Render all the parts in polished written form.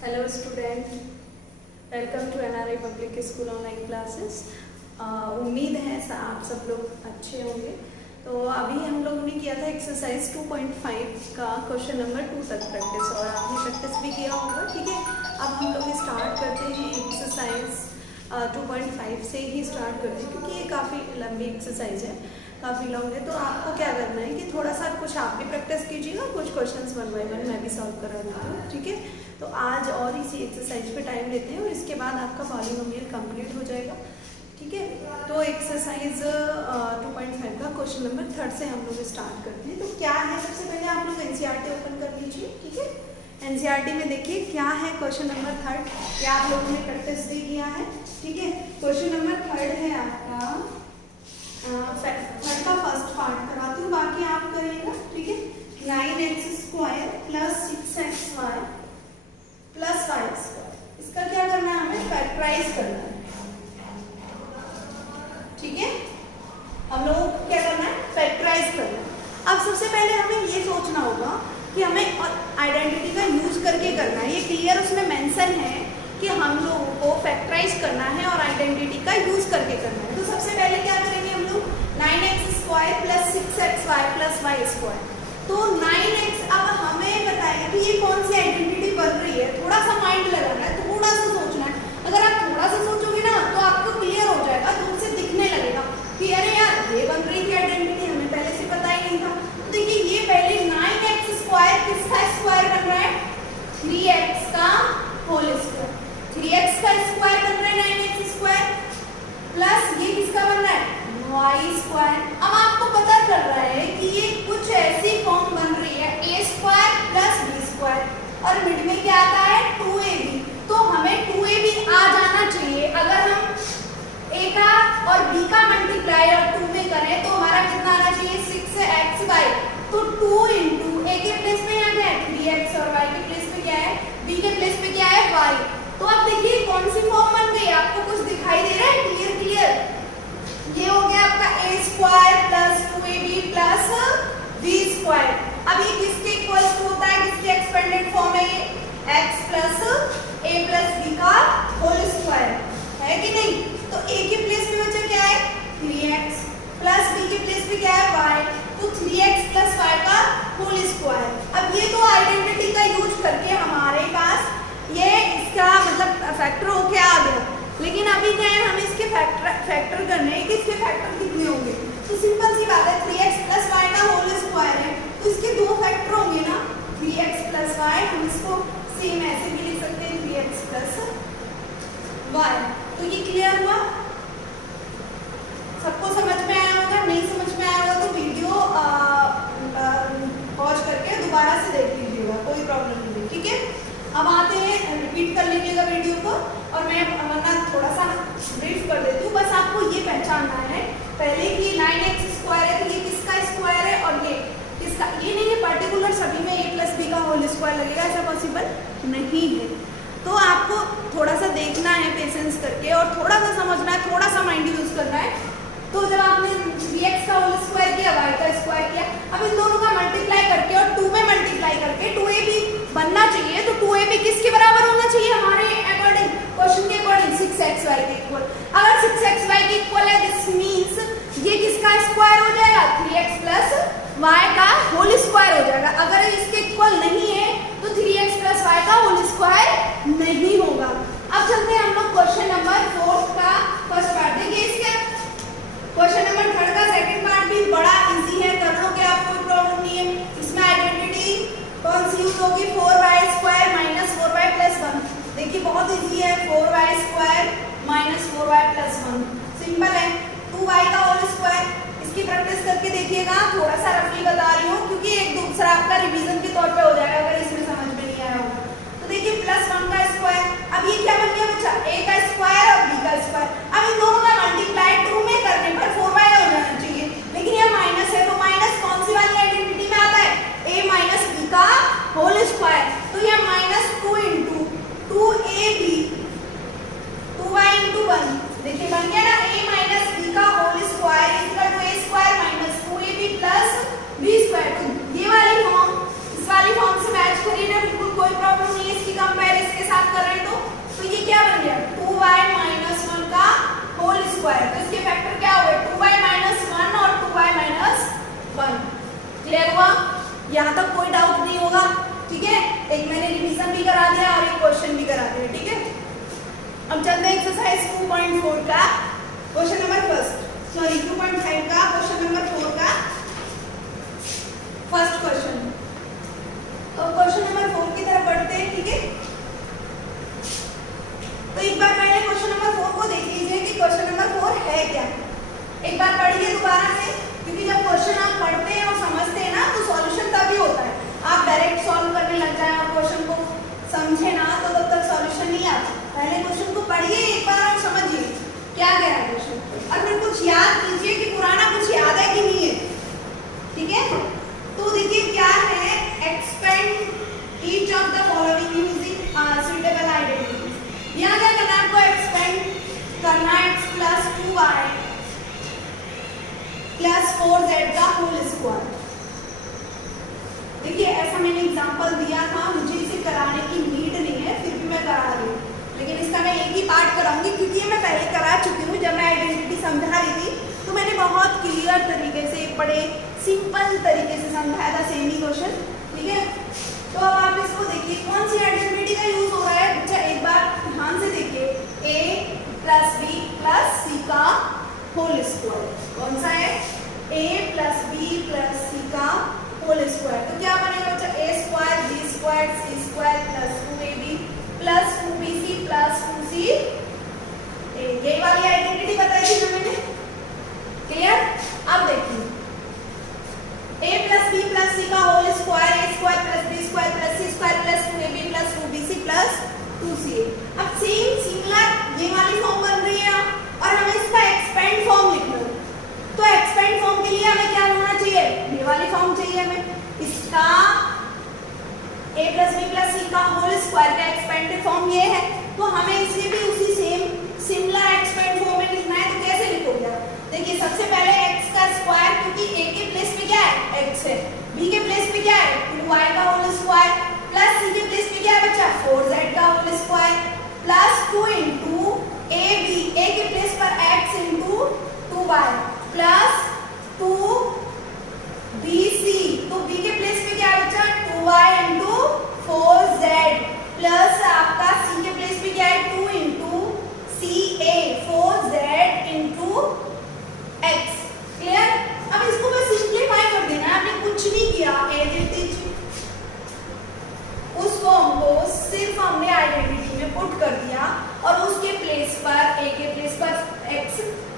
Hello student, welcome to NRI public school online classes. उम्मीद है आप सब लोग अच्छे होंगे। तो अभी हम लोगों ने किया था एक्सरसाइज 2.5 का क्वेश्चन नंबर 2 तक प्रैक्टिस, और आपने प्रैक्टिस भी किया होगा। ठीक है, अब हम लोग स्टार्ट करते हैं एक्सरसाइज 2.5 से ही स्टार्ट करते हैं, क्योंकि ये काफ़ी लंबी एक्सरसाइज है, काफ़ी लॉन्ग है। तो आपको क्या करना है कि थोड़ा सा कुछ आप भी प्रैक्टिस कीजिएगा, कुछ क्वेश्चंस 1 बाय 1 मैं भी सॉल्व करा देती हूँ। ठीक है, तो आज और इसी एक्सरसाइज पे टाइम लेते हैं और इसके बाद आपका पॉलीनोमियल कंप्लीट हो जाएगा। ठीक है, तो एक्सरसाइज 2.5 का क्वेश्चन नंबर 3 से हम लोग स्टार्ट करते हैं। तो क्या है, सबसे पहले आप लोग एनसीईआरटी ओपन कर लीजिए। ठीक है, एनसीईआरटी में देखिए क्या है क्वेश्चन नंबर 3, क्या आप लोगों ने प्रैक्टिस भी किया है। ठीक है, क्वेश्चन नंबर 3 है आपका, थर्ड का फर्स्ट पार्ट कराती हूँ, बाकी आप करिएगा। ठीक है, 9x² प्लस 6xy प्लस 5², इसका क्या करना है, हमें फैक्टराइज करना है। ठीक है, हम लोगों को क्या करना है, फैक्टराइज करना है। अब सबसे पहले हमें ये सोचना होगा कि हमें आइडेंटिटी का यूज करके करना है। ये क्लियर उसमें मेंशन है कि हम लोगों को फैक्टराइज करना है और आइडेंटिटी का यूज करके करना है। तो सबसे पहले क्या करेंगे हम लोग, 9x² plus 6xy plus y²। तो 9x, अब हमें बताएगा कि ये कौन सी आइडेंटिटी बन रही है। थोड़ा सा माइंड लगाना है, थोड़ा सा सोचना है। अगर आप थोड़ा सा सोचोगे ना तो आपको क्लियर हो जाएगा, दूर से दिखने लगेगा कि अरे यार ये बन रही थी आइडेंटिटी, हमें पहले से पता ही नहीं था। तो देखिए ये पहले 9x² किसका स्क्वायर बन रहा है, 3x का होल स्क्वायर। 3x का स्क्वायर बन रहा है 9x² प्लस ये किसका बन रहा है, y²। अब आपको पता चल रहा है कि ये कुछ ऐसी फॉर्म बन रही है a² प्लस b² और मिड में क्या आता है 2ab। तो हमें 2ab आ जाना चाहिए। अगर हम a का और b का मल्टीप्लाई और 2 में करें तो हमारा कितना आना चाहिए, 6xy। तो 2 इंटू a के प्लेस में यहाँ क्या है 3x और y के प्लेस में क्या है, b के प्लेस में क्या है y। तो अब देखिए कौन सी फॉर्म बन गई, आपको कुछ दिखाई दे रहा है, क्लियर क्लियर। ये हो गया आपका a² plus 2ab plus b²। अब ये किसके इक्वल होता है, किसके एक्सपेंडेड फॉर्म है, ये x plus a plus b का होल स्क्वायर है कि नहीं। तो a के प्लेस में बचा क्या है 3x प्लस b के प्लेस में क्या है y। तो 3x प्लस y का होल स्क्वायर। अब ये तो आइडेंटिटी का यूज करके हमारे पास ये इसका मतलब फैक्टर होके आ गया। लेकिन अभी क्या है, हमें इसके फैक्टर करने हैं कि इसके फैक्टर कितने होंगे। तो सिंपल सी बात है, 3x प्लस y का होल स्क्वायर है तो इसके 2 फैक्टर होंगे ना, 3x प्लस y। हम इसको सेम ऐसे भी लिख सकते हैं 3x प्लस y। तो ये क्लियर हुआ, सबको समझ में आया होगा। नहीं समझ में आया होगा तो वीडियो पॉज करके दोबारा से देख लीजिएगा, कोई प्रॉब्लम नहीं है। ठीक है, अब आते हैं, रिपीट कर लीजिएगा वीडियो को, और मैं वरना थोड़ा सा ब्रीफ कर देती हूँ। बस आपको ये पहचानना है पहले कि 9x² है तो ये किसका स्क्वायर है और ये किसका, ये नहीं है पर्टिकुलर सभी में a प्लस b का होल स्क्वायर लगेगा, ऐसा पॉसिबल नहीं है। तो आपको थोड़ा सा देखना है पेशेंस करके और थोड़ा सा समझना है, थोड़ा सा माइंड यूज करना है। तो जब आपने 3x का होल स्क्वायर किया, y का स्क्वायर किया, अब इन दोनों का मल्टीप्लाई करके और 2 में मल्टीप्लाई करके 2ab बनना चाहिए। तो 2ab किसके बराबर होना चाहिए हमारे अकॉर्डिंग, क्वेश्चन के अकॉर्डिंग 6xy के इक्वल। अगर 6xy के इक्वल है दिस मींस ये किसका स्क्वायर हो जाएगा, 3x प्लस y का होल स्क्वायर हो जाएगा। अगर इसके इक्वल नहीं है तो 3x प्लस y का होल स्क्वायर नहीं होगा। अब चलते हैं हम लोग क्वेश्चन नंबर 4 का फर्स्ट पार्ट। देखिए इसके क्वेश्चन नंबर 3 का सेकंड पार्ट भी बड़ा इजी है, कर लो, क्या कोई प्रॉब्लम नहीं है। इसमें आइडेंटिटी कौन सी यूज होगी, 4y² माइनस 4y प्लस 1। देखिए बहुत इजी है, 4y² minus 4y plus 1 simple है। 2y का होल स्क्वायर, इसकी प्रैक्टिस करके देखिएगा, थोड़ा सा रफली बता रही हूँ क्योंकि एक दूसरा आपका रिवीजन के तौर पे हो जाएगा अगर इसमें समझ में नहीं आया होगा। तो देखिए प्लस 1 का स्क्वायर, अब ये क्या बन गया बच्चा, a का स्क्वायर और b का स्क्वायर। अब इन दोनों का मल्टीप्लाई 2 में करने पर 4y हो जाना चाहिए, लेकिन ये माइनस है तो माइनस कौन सी वाली आइडेंटिटी में आता है, a माइनस b का होल स्क्वायर। तो ये minus 2 into 2ab 2y into 1, देखिए बन गया ना a माइनस b का whole square equal to a² minus 2ab plus b²। तो ये वाली फॉर्म इस वाली फॉर्म से मैच यहाँ तक कोई डाउट नहीं होगा, ठीक है। एक मैंने रिवीजन भी करा दिया और एक क्वेश्चन भी करा दिया, ठीक है। अब चलते हैं एक्सरसाइज 2.4 का क्वेश्चन नंबर 2.5 का क्वेश्चन नंबर 4 का फर्स्ट क्वेश्चन। तो क्वेश्चन नंबर 4 की तरफ बढ़ते हैं, ठीक है। तो एक बार पहले क्वेश्चन नंबर 4 को देख लीजिए कि क्वेश्चन नंबर 4 है क्या। एक बार पढ़िए दोबारा से, क्योंकि जब क्वेश्चन आप पढ़ते हैं और समझते हैं ना तो सॉल्यूशन तभी होता है। आप डायरेक्ट सॉल्व करने लग जाए और क्वेश्चन को समझे ना तो तब तक सॉल्यूशन नहीं आता। पहले क्वेश्चन को पढ़िए एक बार और समझिए क्या कह रहा है क्वेश्चन, और फिर कुछ याद कीजिए कि पुराना कुछ याद है कि नहीं है, ठीक है। तो देखिए क्या है, expand each of the following using suitable identities. यहाँ क्या करना है आपको, एक्सपेंड करना है x plus 2y plus 4z का होल स्क्वायर। देखिए ऐसा मैंने एग्जांपल दिया था, मुझे इसे कराने की नीड नहीं है, फिर भी मैं करा रही हूँ, लेकिन इसका मैं एक ही पार्ट कराऊंगी क्योंकि ये मैं पहले करा चुकी हूँ। जब मैं आइडेंटिटी समझा रही थी तो मैंने बहुत क्लियर तरीके से, बड़े सिंपल तरीके से समझाया था सेम ही क्वेश्चन, ठीक है। तो अब आप इसको देखिए कौन सी आइडेंटिटी का यूज हो रहा है। बच्चा एक बार ध्यान से देखिए, a plus B plus C का होल स्क्वायर। कौन सा है, a plus B plus C का होल स्क्वायर। तो क्या बनेगा बच्चा, a square B square C square plus 2ab plus 2bc plus 2c। ये वाली आइडेंटिटी बताई थी जो मैंने, क्लियर। अब देखिए a plus B plus C का whole square, a square plus B square plus C square plus 2ab plus 2bc plus 2ca। अब सेम सिमिलर ये वाली फॉर्म बन रही है और हमें इसका एक्सपेंड फॉर्म लिखना है। तो एक्सपेंड फॉर्म के लिए हमें क्या होना चाहिए, ये वाली फॉर्म चाहिए हमें। इसका a plus B plus C का होल स्क्वायर का एक्सपेंडेड फॉर्म ये है, तो हमें इसे भी उसी सेम सिमिलर एक्सपेंड फॉर्म में लिखना है। तो कैसे लिखोगे, देखिए सबसे पहले x का स्क्वायर, क्योंकि a के प्लेस पे क्या है x है, b के प्लेस पे क्या है 2y का होल स्क्वायर, प्लस c के प्लेस पे क्या है बच्चा 4z का whole square, plus 2 into ab, a के प्लेस पर x into 2y plus 2bc, तो b के प्लेस पे क्या है बच्चा 2y इंटू 4z प्लस आपका c के प्लेस पे क्या है 2 into ca 4z into x। Clear. अब इसको बस सिंप्लीफाई कर देना है, आपने कुछ नहीं किया, एज इट इज उस फॉर्म को सिर्फ हमने आइडेंटिटी में पुट कर दिया और उसके प्लेस पर a के प्लेस पर x,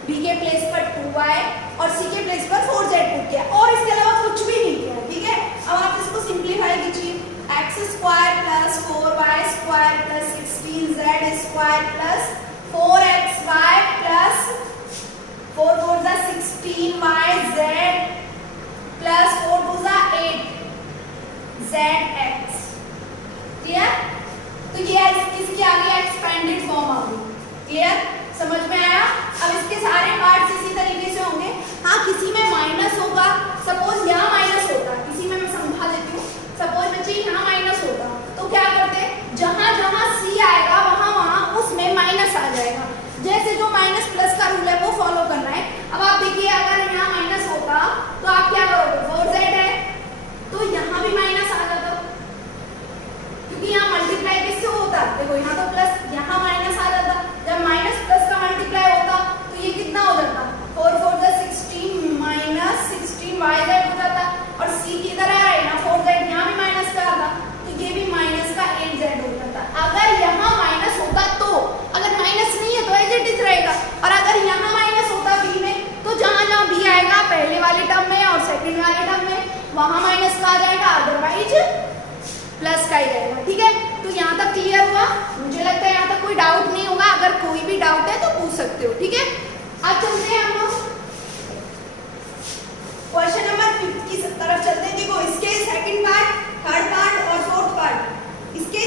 b के प्लेस पर 2y और c के प्लेस पर 4z पुट किया, और इसके अलावा कुछ भी नहीं किया, ठीक है। अब आप इसको सिंप्लीफाई कीजिए, x square plus 4y square plus 16z square plus 4xy plus 4 4 जा 16yz प्लस 4 2 जा 8zx। क्लियर। तो ये इसके आगे एक्सपेंडेड फॉर्म आ गई, क्लियर, समझ में आया। अब इसके सारे पार्ट्स इसी तरीके से होंगे। हाँ, किसी में माइनस होगा, सपोज यहाँ माइनस होता, किसी में मैं समझा देती हूँ। सपोज बच्चे यहाँ माइनस होगा तो क्या करते हैं, जहाँ जहाँ सी आएगा वहाँ वहाँ उसमें माइनस आ जाएगा। जैसे जो माइनस प्लस का रूल है वो फॉलो करना है। अब आप देखिए अगर यहाँ माइनस होता तो आप क्या करोगे, 4z है तो यहाँ भी माइनस आ जाता, क्योंकि यहाँ मल्टीप्लाई किससे होता, देखो यहाँ तो प्लस, यहाँ माइनस आ जाता। जब माइनस प्लस का मल्टीप्लाई होता तो ये कितना हो जाता, 4 4 जा 16 माइनस 16yz हो जाता, और c की तरह है यहाँ 4z, यहाँ भी माइनस का आता तो ये भी माइनस का 8z हो जाता। अगर यहाँ माइनस होता तो, अगर माइनस नहीं है तो एज इट इज रहेगा, और अगर यहाँ माइनस होता b में तो जहाँ जहाँ b आएगा पहले वाले टर्म में और सेकंड वाले टर्म में वहाँ माइनस का आ जाएगा, अदरवाइज प्लस का ही रहेगा, ठीक है। तो यहाँ तक क्लियर हुआ, मुझे लगता है यहाँ तक कोई डाउट नहीं होगा। अगर कोई भी डाउट है तो पूछ सकते हो, ठीक है। अब चलते हैं हम लोग क्वेश्चन नंबर 5 की तरफ चलते हैं। देखो इसके सेकंड पार्ट, थर्ड पार्ट और फोर्थ पार्ट, इसके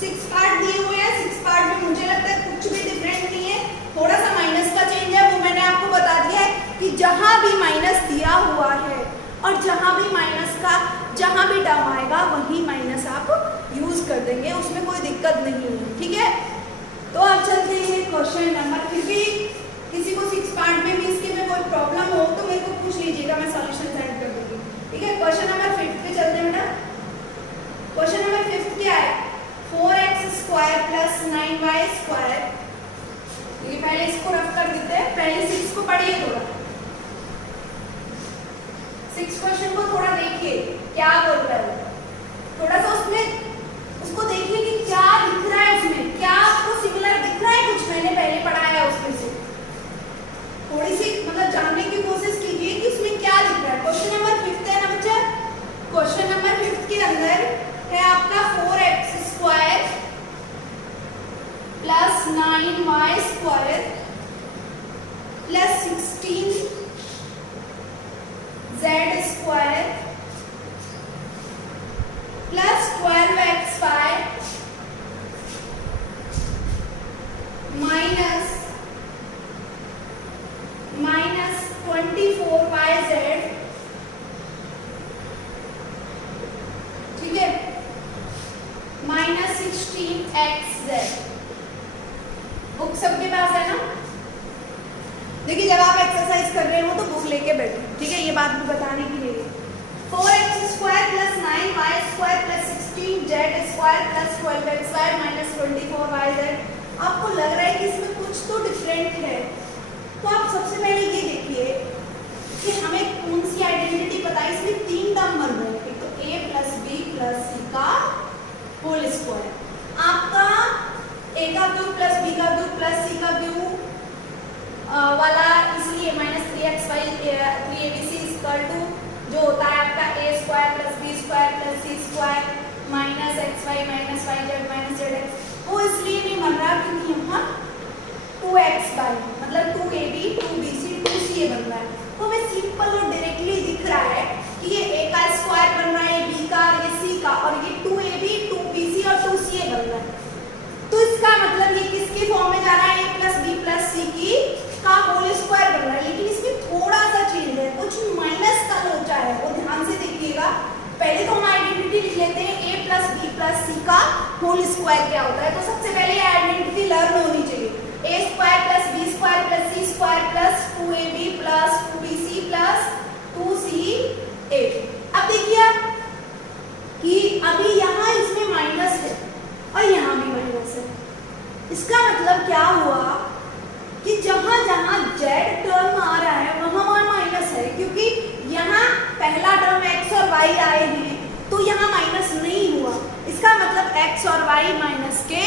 6 पार्ट दिए हुए हैं। 6 पार्ट में मुझे लगता है कुछ भी डिफरेंट नहीं है, थोड़ा सा माइनस का चेंज है, वो मैंने आपको बता दिया है कि जहां भी माइनस दिया हुआ है और जहां भी माइनस का जहां भी टर्म आएगा वही माइनस आप यूज कर देंगे, उसमें कोई दिक्कत नहीं है, ठीक है। तो अब चलते हैं क्वेश्चन नंबर, फिर भी किसी को 6 पार्ट में भी इसके में कोई प्रॉब्लम हो तो मेरे को पूछ लीजिएगा, मैं सॉल्यूशन सेंड कर दूंगी, ठीक है। क्वेश्चन नंबर 5 पे चलते हैं बेटा। क्वेश्चन नंबर 5 क्या है? 4x² plus 9y²। ये पहले इसको रफ कर देते हैं, पहले 6 को पढ़िए थोड़ा। 6 क्वेश्चन को थोड़ा देखिए क्या बोल रहा है, थोड़ा सा उसमें उसको देखिए कि क्या दिख रहा है उसमें, क्या आपको सिमिलर दिख रहा है कुछ मैंने पहले पढ़ाया उसमें से। थोड़ी सी मतलब जानने की कोशिश कीजिए कि उसमें क्या दिख रहा है। क्वेश्चन नंबर 5 है ना बच्चा? क्वेश्चन नंबर 5 के अंदर है आपका 4x² plus 9y² plus 16z² plus 12x5 minus 24yz, ठीक है, माइनस 16xz। बुक सबके पास है ना? देखिए जब आप एक्सरसाइज कर रहे हो तो बुक लेके बैठो, ठीक है, ये बात भी बताने के लिए। 4x² plus 9y² plus 16z² plus 12x5 minus 24yz। आपको लग रहा है कि इसमें कुछ तो डिफरेंट है, तो आप सबसे पहले ये देखिए कि हमें कौन सी आइडेंटिटी पता है। इसमें 3 टर्म बन रहे हैं, एक तो a plus b plus c का होल स्क्वायर। आपका a का क्यूब प्लस b का क्यूब प्लस c का क्यूब वाला इसलिए माइनस 3xy 3abc जो होता है आपका a² plus b² plus c² minus xy minus yz minus zx, वो इसलिए नहीं बन रहा क्योंकि यहाँ 2x मतलब 2ab 2bc 2ca बन रहा है। तो हमें सिंपल और डायरेक्टली दिख रहा है कि ये a का स्क्वायर बन रहा है, b का, ये c का, और ये 2ab 2bc और 2ca बन रहा है। तो इसका मतलब ये किसके फॉर्म में जा रहा है? a plus b plus c की का होल स्क्वायर बन रहा है। लेकिन इसमें थोड़ा सा चेंज है, कुछ माइनस का लोचा है, वो ध्यान से देखिएगा। पहले तो हम आइडेंटिटी लिख लेते हैं a plus b plus c का होल स्क्वायर क्या होता है। तो सबसे पहले ये आइडेंटिटी लर्न होनी चाहिए। a² plus b² plus c² plus 2ab plus 2bc plus 2ca। अब देखिए कि अभी यहाँ इसमें माइनस है और यहाँ भी माइनस है। इसका मतलब क्या हुआ कि जहां जहां z टर्म आ रहा है वहां माइनस है, क्योंकि यहाँ पहला टर्म x और y आए हैं तो यहाँ माइनस नहीं हुआ। इसका मतलब x और y माइनस के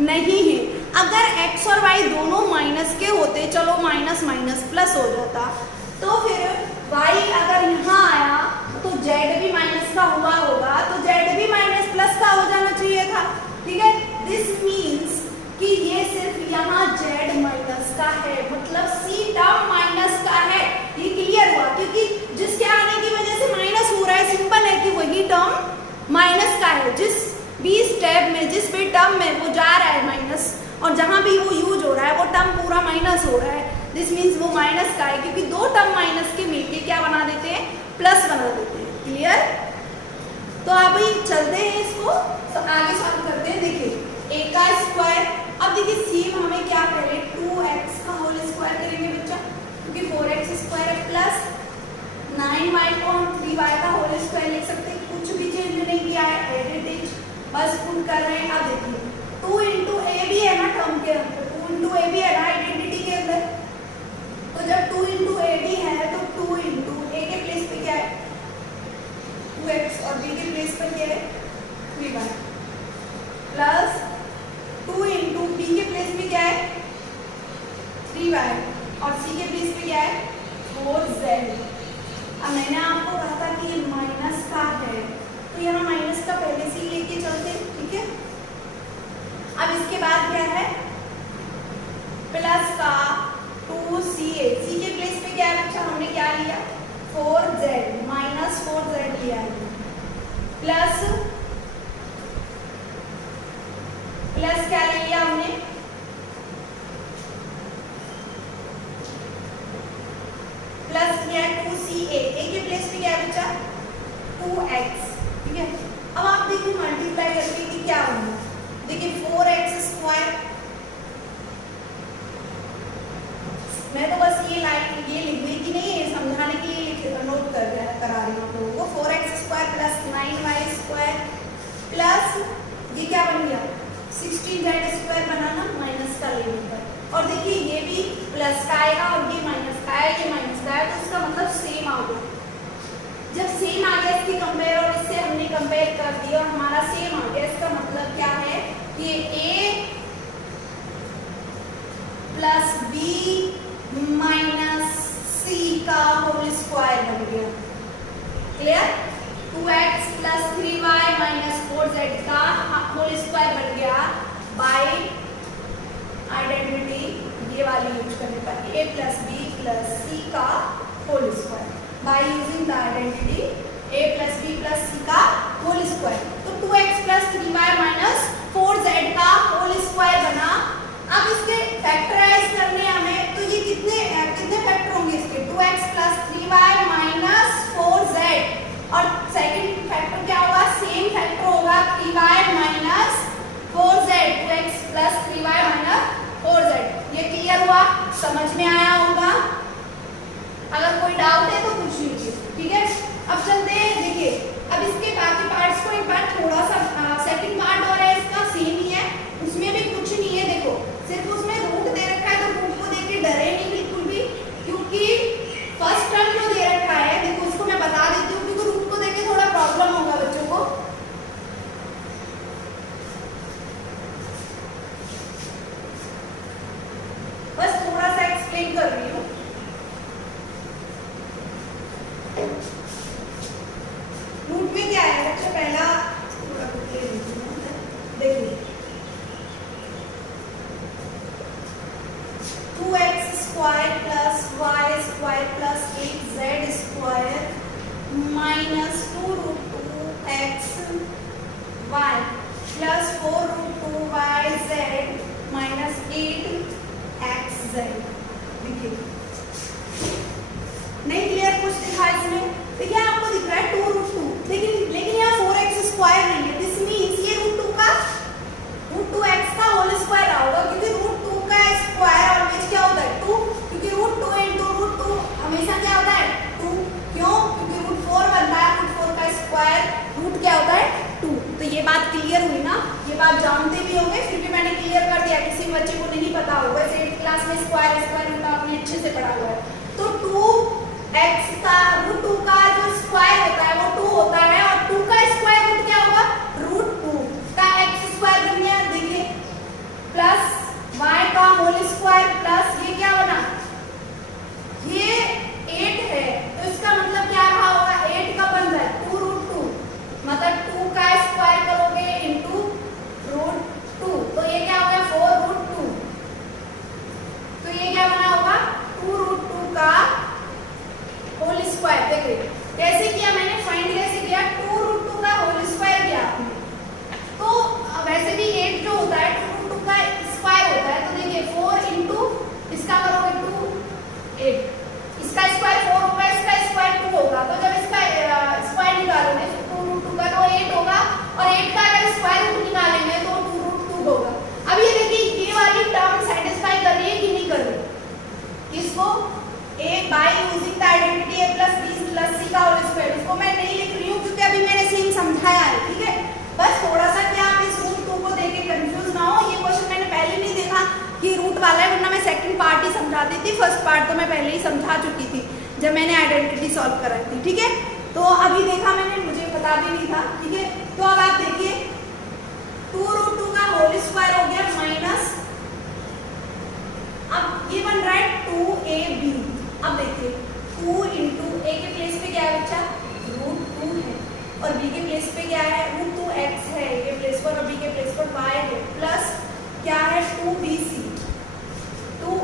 नहीं है। अगर x और y दोनों माइनस के होते, चलो माइनस माइनस प्लस हो जाता, तो फिर y अगर यहाँ आया तो z भी माइनस का हुआ होगा, तो z भी माइनस प्लस का हो जाना चाहिए था, ठीक है। दिस मीन्स कि ये सिर्फ यहाँ z माइनस का है, मतलब c टर्म माइनस का है। ये क्लियर हुआ, क्योंकि जिसके आने की वजह से माइनस हो रहा है, सिंपल है कि वही टर्म माइनस का है। जिस भी स्टेप में, जिस भी टर्म में वो जा रहा है माइनस, और जहां भी वो यूज हो रहा है वो टर्म पूरा माइनस हो रहा है। दिस मीन्स वो माइनस का है, क्योंकि दो टर्म माइनस के मिलके क्या बना देते हैं? प्लस बना देते हैं। क्लियर? तो अभी चलते हैं इसको तो आगे सॉल्व करते हैं। देखिए a का स्क्वायर, अब देखिए सेम हमें क्या करें, 2x का होल स्क्वायर करेंगे बच्चा, क्योंकि 4x² प्लस 9y को हम 3y का होल स्क्वायर लिख सकते हैं। कुछ भी चेंज नहीं किया है, एडिटिव बस पुट कर रहे हैं। अब देखिए 2 इंटू ए भी है ना टर्म के अंदर, 2 इंटू ए भी है ना आइडेंटिटी के अंदर। तो जब 2 इंटू ए भी है तो 2 इंटू ए के प्लेस पे क्या है? 2x और b के प्लेस पर क्या है? 3y प्लस 2 इंटू b के प्लेस पे क्या है? 3y और c के प्लेस पे क्या है? 4z। अब मैंने आपको कहा था कि ये माइनस का है, तो यहाँ माइनस का पहले से ही लेके चलते हैं, ठीक है। अब इसके बाद क्या है? प्लस का 2ca, c के प्लेस पे क्या है बच्चा? हमने क्या लिया? 4z माइनस 4z लिया है, प्लस प्लस क्या ले लिया हमने? प्लस किया 2ca, a के प्लेस पे क्या है बच्चा? 2x, ठीक है। अब आप देखिए मल्टीप्लाई करके कि क्या होगा। देखिए 4x², मैं तो बस ये लाइन ये लिखने की नहीं है, समझाने के लिए नोट करा रही हूँ आप लोगों को। 4x² प्लस 9y² प्लस ये क्या बन गया 16z² बनाना माइनस का लेने पर। और देखिए ये भी प्लस का आएगा और ये माइनस का है, ये माइनस का है, तो इसका मतलब सेम आ गया। जब सेम आ गया इसकी कंपेयर और इससे हमने कंपेयर कर दिया और हमारा सेम आ गया, इसका मतलब क्या है कि a plus b minus c का होल स्क्वायर बन गया। Clear? 2x plus 3y minus 4z का होल स्क्वायर बन गया बाय आइडेंटिटी ये वाली यूज करने पर a plus b plus c का whole square by using the identity a plus b plus c का होल स्क्वायर। तो 2x plus 3y minus 4z का होल स्क्वायर बना। अब इसके फैक्टराइज करने हमें, तो ये कितने फैक्टर होंगे इसके 2x plus 3y minus 4z और सेकंड फैक्टर क्या होगा सेम फैक्टर होगा 3y minus 4z 2x plus 3y minus 4z। ये क्लियर हुआ? समझ में आया होगा? अगर कोई डाउट है तो पूछ लीजिए। ठीक है, अब चलते हैं। देखिए अब इसके बाकी पार्ट्स को एक बार थोड़ा सा सेकंड पार्ट और है इसका सेम ही है, उसमें भी कुछ नहीं है। देखो सिर्फ उसमें रूट दे रखा है, तो रूट को देख के डरे नहीं बिल्कुल भी, क्योंकि फर्स्ट टर्म जो दे रखा है देखो उसको मैं बता देती हूँ, क्योंकि रूट को देख के थोड़ा प्रॉब्लम होगा बच्चों को। बस थोड़ा सा एक्सप्लेन कर रही हूँ। रूट में क्या है बच्चों, पहला थोड़ा देखिए 2x square plus y square plus 8z square minus 2 root 2x y plus 4 root 2yz minus 8xz। देखिए नहीं क्लियर कुछ दिखा इसमें? देखिए आपको दिख रहा है 2 रूट 2, लेकिन यहाँ 4x स्क्वायर नहीं है। दिस मीन्स ये रूट 2x का होल स्क्वायर होगा, क्योंकि रूट 2 का स्क्वायर ऑलवेज क्या होता है 2, क्योंकि रूट 2 इंटू रूट 2 हमेशा क्या होता है 2। क्यों? क्योंकि रूट 4 बनता है, रूट 4 का स्क्वायर रूट क्या होता है 2। तो ये बात क्लियर हुई ना? ये बात जानते भी होंगे, फिर भी मैंने क्लियर कर दिया, किसी बच्चे को नहीं पता होगा। 8th क्लास में स्क्वायर रूट आपने अच्छे से पढ़ा हुआ है। तो 2x का रूट 2 का जो स्क्वायर होता है वो 2 होता है, और 2 का स्क्वायर रूट क्या होगा रूट 2 का x स्क्वायर बन गया। देखिए प्लस y का होल स्क्वायर प्लस ये क्या बना, ये 8 है, तो इसका मतलब क्या रहा होगा 8 का बन रहा है 2 रूट 2, मतलब 2 का स्क्वायर करोगे इनटू रूट 2, तो ये क्या होगा 4 रूट 2, तो ये क्या बना होगा 2 रूट 2 का होल स्क्वायर। देखिए कैसे किया मैंने, फाइंड कैसे किया, 2 रूट 2 का होल स्क्वायर किया आपने। तो वैसे भी 8 जो होता है 2 रूट 2 का स्क्वायर होता है, तो देखिए 4 इंटू इसका करोगे 2 8, इसका स्क्वायर 4 होगा, इसका स्क्वायर 2 होगा, तो जब इसका स्क्वायर निकालोगे 2 रूट 2 का तो 8 होगा, और 8 का अगर स्क्वायर रूट निकालेंगे तो 2 रूट 2 होगा। अब ये देखिए ये वाली टर्म सेटिस्फाई कर रही है कि नहीं कर रही, किसको a bye using the identity a plus b plus c का होल स्क्वायर। उसको मैं नहीं लिख रही हूँ क्योंकि अभी मैंने सेम समझाया है। ठीक है, बस थोड़ा सा क्या आप इस रूट 2 को देख के कंफ्यूज ना हो। ये क्वेश्चन मैंने पहले नहीं देखा कि रूट वाला है, वरना मैं सेकंड पार्ट ही समझाती थी, फर्स्ट पार्ट तो मैं पहले ही समझा चुकी थी जब मैंने आइडेंटिटी सॉल्व कराई थी। ठीक है, तो अभी देखा मैंने, मुझे पता भी नहीं था। ठीक है, तो अब आप देखिए 2 रूट 2 का होल स्क्वायर हो गया माइनस, अब ये बन रहा है 2ab। अब देखिए 2 इंटू ए के प्लेस पे क्या है बच्चा रूट 2 है, और बी के प्लेस पे क्या है रूट 2x है ए के प्लेस पर, और बी के प्लेस पर y है, प्लस क्या है 2bc। तो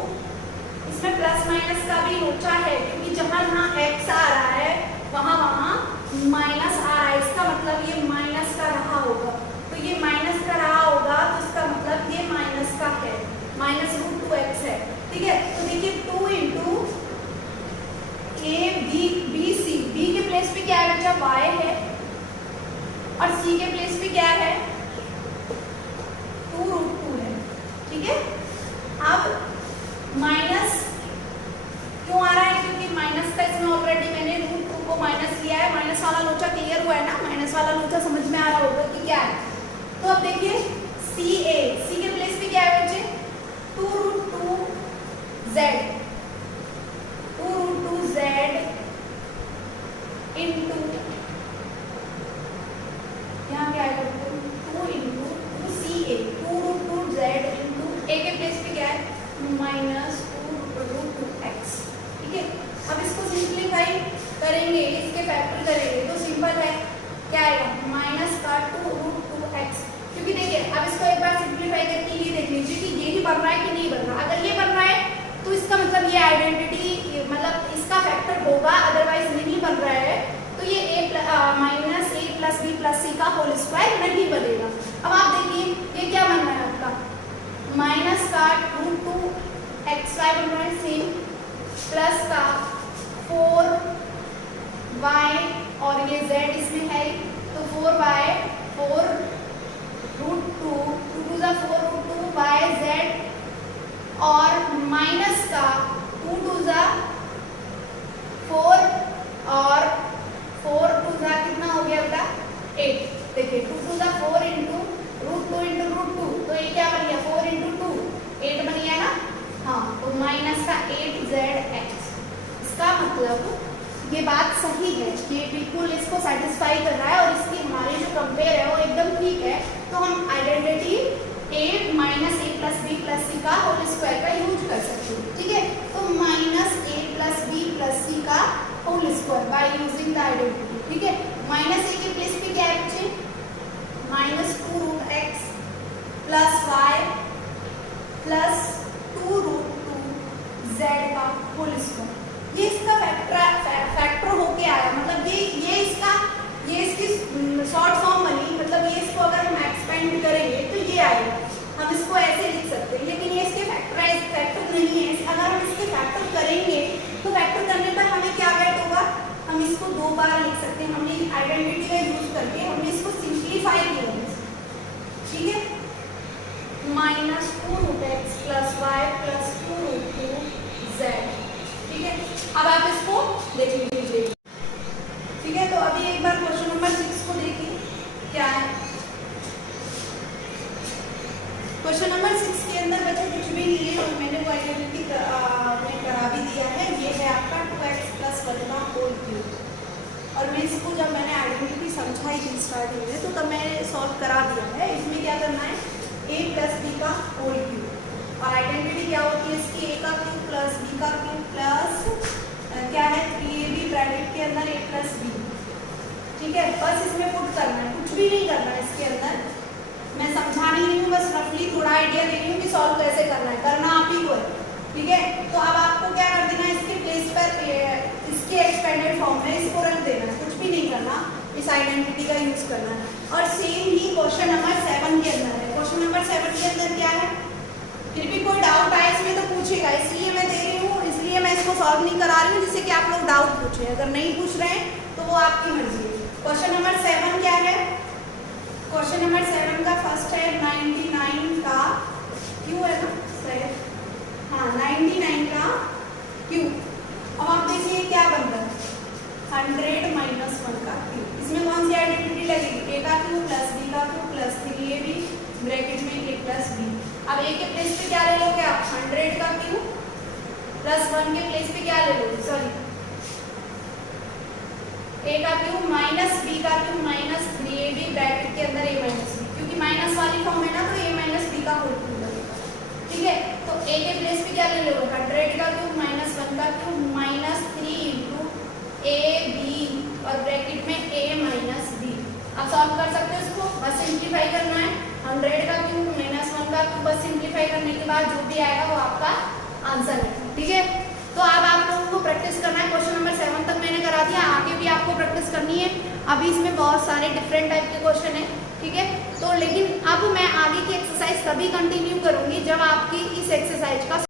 इसमें प्लस माइनस का भी लोचा है, क्योंकि जहां जहां x आ रहा है वहां माइनस आ रहा है, इसका मतलब ये माइनस का रहा होगा। तो ये माइनस का रहा होगा, तो इसका मतलब ये माइनस का है, माइनस रूट 2x है। ठीक है, तो देखिए 2 into a b c, b के प्लेस पे क्या है बच्चा y है, और c के प्लेस पे क्या है 2 रूट 2 है। ठीक है, अब माइनस क्यों आ रहा है, क्योंकि माइनस का इसमें ऑलरेडी मैंने रूट 2 को माइनस लिया है, माइनस वाला लोचा क्लियर हुआ है ना, माइनस वाला लोचा समझ में आ रहा होगा कि क्या है। तो अब देखिए सी के प्लेस पे क्या है बच्चे, 2√2z, 2√2z इंटू, यहाँ क्या आएगा 2 into 2ca, 2√2z into a के प्लेस पे क्या है माइनस 2√2x। ठीक है, अब इसको सिंप्लीफाई करेंगे, इसके फैक्टर करेंगे तो सिंपल है, क्या आएगा माइनस का 2√2x। क्योंकि देखिए अब इसको एक बार सिंप्लीफाई करके ये देख लीजिए कि ये ही बन रहा है कि नहीं बन रहा। अगर ये बन रहा है तो इसका मतलब ये आइडेंटिटी मतलब इसका फैक्टर होगा, अदरवाइज नहीं बन रहा है तो ये minus a plus B plus C का होल स्क्वायर नहीं बनेगा। अब आप देखिए ये क्या बन रहा है आपका, माइनस का √2xy बन रहा है सेम, प्लस का 4y और ये z इसमें है तो 4y 4√2 4√2yz और माइनस का 2 और 4 कितना हो गया बेटा 8। देखिए 2 4 इंटू √2 तो ये क्या बन गया 4 इंटू 2 8 बन गया ना। हाँ, तो माइनस का 8zx। इसका मतलब ये बात सही है, ये बिल्कुल इसको सेटिस्फाई कर रहा है और इसकी हमारे जो कंपेयर है वो एकदम ठीक है। तो हम identity a minus a plus B plus C का होल स्क्वायर का यूज कर सकते हैं। ठीक है, तो minus a plus B plus C का whole square by using the identity. ठीक है, माइनस a के प्लेस पे क्या है बच्चे minus 2√x plus y plus 2√2z का होल स्क्वायर। ये इसका फैक्टर होके आया, मतलब ये इसकी शॉर्ट फॉर्म बनी, मतलब ये इसको अगर हम एक्सपेंड करेंगे तो ये आएगा, हम इसको ऐसे लिख सकते हैं। लेकिन ये इसके फैक्टर नहीं है, अगर हम इसके फैक्टर करेंगे तो फैक्टर करने पर हमें क्या गेट होगा, हम इसको 2 बार लिख सकते हैं। हमने आइडेंटिटी का यूज करके हमने इसको सिंप्लीफाई किया। ठीक है, minus 2√x plus y plus 2√2z। ठीक है, अब आप इसको देख लीजिए। ठीक है, तो अभी एक बार क्वेश्चन नंबर 6 को देखिए क्या है। क्वेश्चन नंबर 6 के अंदर बच्चे कुछ भी नहीं है और मैंने वो आइडेंटिटी में करा भी दिया है। ये है आपका 2x प्लस 1 का होल क्यूब, और मैं इसको जब मैंने आइडेंटिटी समझाई थी स्टार्टिंग में तो तब मैंने सॉल्व करा दिया है। इसमें क्या करना है a प्लस बी का होल क्यूब, और आइडेंटिटी क्या होती है इसकी a का क्यूब प्लस b का क्यूब प्लस क्या है 3ab ब्रैकेट के अंदर a प्लस b। ठीक है, बस इसमें पुट करना है, कुछ भी नहीं करना है इसके अंदर। मैं समझा नहीं हूँ, बस रफली थोड़ा आइडिया दे रही हूँ कि सॉल्व कैसे करना है, करना आप ही को है। ठीक है, तो अब आपको क्या कर देना है इसके प्लेस पर इसके एक्सपेंडेड फॉर्म में इसको रख देना है, कुछ भी नहीं करना, इस आइडेंटिटी का यूज करना है। और सेम ही क्वेश्चन नंबर 7 के अंदर है। क्वेश्चन नंबर 7 के अंदर क्या है, फिर भी कोई डाउट आए इसमें तो पूछेगा, इसलिए मैं दे रही हूँ, इसलिए मैं इसको सॉल्व नहीं करा रही हूँ जिससे कि आप लोग डाउट पूछे। अगर नहीं पूछ रहे हैं तो वो आपकी मर्जी है। क्वेश्चन नंबर 7 क्या है, क्वेश्चन नंबर 7 का फर्स्ट है 99 का क्यू है ना शायद, हाँ 99 का क्यू। अब आप देखिए क्या बन रहा है 100 माइनस 1 का क्यू। इसमें कौन सी आइडेंटिटी लगेगी, a का क्यू प्लस b का क्यू प्लस 3ab ब्रैकेट में a प्लस b। अब a के प्लेस पे क्या ले लोगे आप 100 का क्यू प्लस 1 के प्लेस पे क्या ले लोगे, सॉरी a का क्यू माइनस b का क्यू माइनस 3ab ब्रैकेट के अंदर a माइनस b, क्योंकि माइनस वाली फॉर्म है ना तो a माइनस b का होल क्यूब लगेगा। ठीक है, तो a के प्लेस पे क्या ले लोगे 100 का क्यूब माइनस 1 का क्यूब माइनस 3 इंटू ab और ब्रैकेट में a माइनस b। आप सॉल्व कर सकते हो इसको, बस सिंप्लीफाई करना है। 100 का क्यूब माइनस 1 का क्यूब, बस सिंप्लीफाई करने के बाद जो भी आएगा वो आपका आंसर है। ठीक है, तो अब आप लोगों को प्रैक्टिस करना है। क्वेश्चन नंबर 7 तक मैंने करा दिया, आगे भी आपको प्रैक्टिस करनी है। अभी इसमें बहुत सारे डिफरेंट टाइप के क्वेश्चन हैं। ठीक है, तो लेकिन अब मैं आगे की एक्सरसाइज तभी कंटिन्यू करूंगी जब आपकी इस एक्सरसाइज का